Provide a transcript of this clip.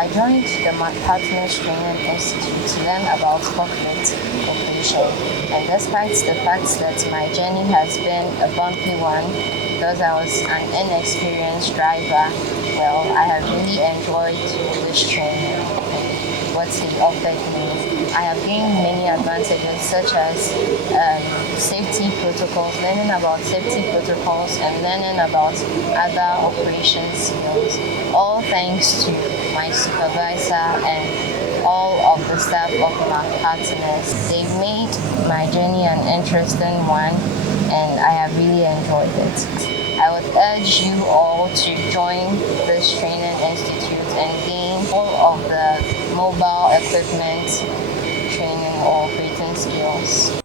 I joined the Competence Training Institute to learn about forklift operation. And despite the fact that my journey has been a bumpy one because I was an inexperienced driver, well, I have really enjoyed this training and what it offered me. I have gained many advantages such as safety protocols, learning about safety protocols and learning about other operation skills, all thanks to my supervisor and all of the staff of my partners. They made my journey an interesting one and I have really enjoyed it. I would urge you all to join this training institute and gain all of the mobile equipment training or operating skills.